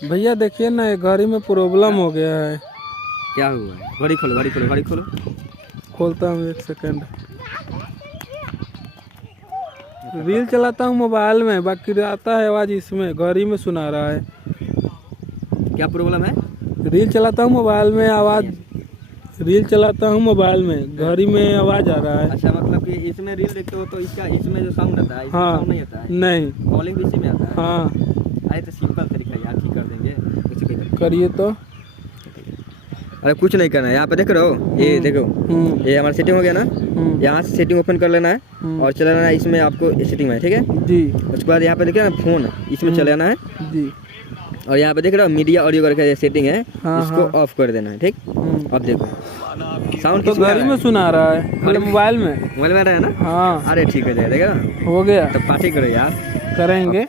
भैया देखिए ना, ये घड़ी में प्रॉब्लम हो गया है। क्या हुआ है? घड़ी खोलो, घड़ी खोलो, घड़ी खोलो। खोलता हूँ, एक सेकंड। रील चलाता हूँ मोबाइल में, बाकी आता है आवाज़ इसमें, घड़ी में सुना रहा है। क्या प्रॉब्लम है? रील चलाता हूँ मोबाइल में, आवाज़ रील चलाता हूँ मोबाइल में, घड़ी में आवाज़ आ रहा है। अच्छा, मतलब कि इसमें रील देखते हो तो इसका इसमें जो साउंड आता है, इसमें हाँ। साउंड नहीं आता है? नहीं। कॉलिंग भी इसी में आता है? हाँ। अरे तो सिंपल तरीका है यार, ठीक कर देंगे। करिए तो। अरे कुछ नहीं करना है, यहाँ पे देख रहे हो, ये देखो, ये हमारा सेटिंग हो गया ना। यहाँ से सेटिंग ओपन कर लेना है और चला लेना है इसमें, आपको सेटिंग में, ठीक है जी। उसके बाद यहाँ पे देखिए ना फोन, इसमें चले जाना है जी। और यहाँ पे देख रहे हो मीडिया ऑडियो करके सेटिंग है, हाँ, इसको हाँ। ऑफ कर देना है, ठीक। अब देखो साउंड तो घड़ी में सुना रहा है, मतलब मोबाइल में। मोबाइल में आ रहा है ना। हाँ। अरे ठीक है, देखा हो गया। तो पार्टी करो यार। करेंगे।